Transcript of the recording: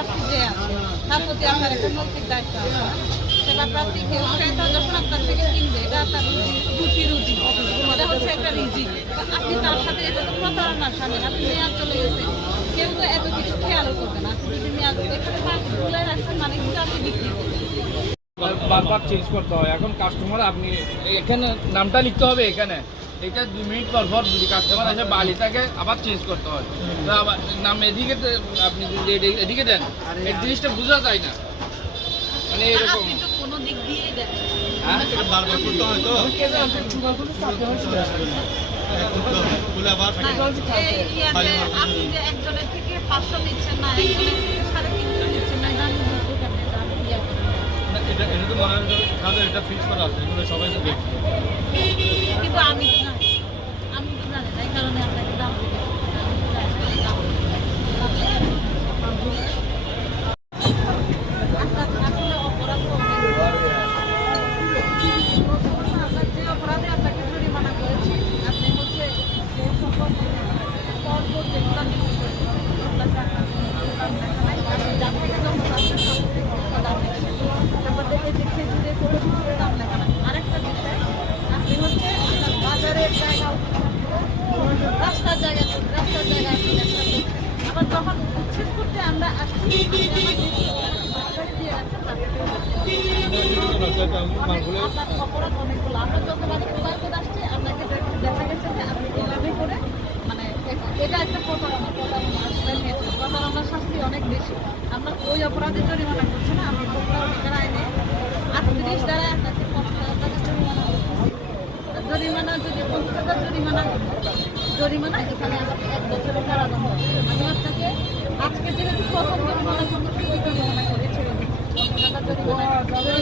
প্রার্থী যে আছে তার প্রতি আপনার একটা নৈতিক দায়িত্ব আছে। সেবা প্রার্থী কেউ ক্রেতা যখন আপনার থেকে কিনবে এটা তার রুজি এটা হচ্ছে একটা রিজিক। আপনি তার সাথে এটা তো প্রতারণার সামিল। আপনি মেয়াদ চলে গেছে, কেউ তো এত কিছু খেয়ালও করবে না। আপনি যদি মেয়াদ এখানে তুলে রাখছেন মানে কিন্তু আপনি বিক্রি করবেন। বারবার চেঞ্জ করতে হয়। এখন কাস্টমার আপনি এখানে নামটা লিখতে হবে, এখানে এটা 2 মিনিট পর পর যদি কাস্টমার এসে বালিটাকে আবার চেঞ্জ করতে হয়। তো আবার নাম এদিকে আপনি যদি এদিকে দেন এই জিনিসটা বোঝা যায় না, মানে এরকম। আপনি তো কোনো দিক দিয়ে দেন বারবার করতে হয় তো আপনি যে একজনের থেকে 500 নিচ্ছেন না, একজনের থেকে 350 নিচ্ছেন না, এটা আমি বুঝতে পারি না। আপনি ইয়ে করেন। এটা তো মনে হয় তাদের এটা ফিক্স করা আছে, এগুলো সবাই তো দেখছে। কিন্তু আমি তো জানি না, এই কারণে আপনাকে দাম দিতে আসলে অপরাধ আমরা যে অপরাধে আপনাকে জরিমানা করেছি, আপনি হচ্ছে যে সকল পরপর যেগুলো নিয়োগ করেছেন দাম থেকে যখন আসছেন দাম লেখেন। আমাদের এই যে খেজুরে কোনো কিছুর দাম লেখা নাই। আরেকটা বিষয়, আপনি হচ্ছে আপনার বাজারের জায়গা রাস্তার জায়গা আপনি ব্যবসা করছেন। আবার যখন উচ্ছেদ করতে আমরা আসছি আপনি আমার বাজারে দিয়ে রাখছেন আপনার অপরাধ অনেকগুলো। আমরা যতবার খোলার করে আসছি আপনাকে দেখা গেছে যে আপনি এভাবে করে মানে এটা একটা প্রতারণার শাস্তি অনেক বেশি। আমরা ওই অপরাধের জরিমানা করছি না, আমরা প্রতারণা অধিকার আইনে 38 দ্বারা আপনাকে 50,000 টাকা জরিমানা করতেছি। জরিমানা যদি 50,000 জরিমানা এখানে আমাকে 1 বছরের কারাদণ্ড। আমি আপনাকে আজকে যেহেতু প্রথম জরিমানা জরিমানা করে ছেড়ে দিচ্ছি। 50,000 জরিমানা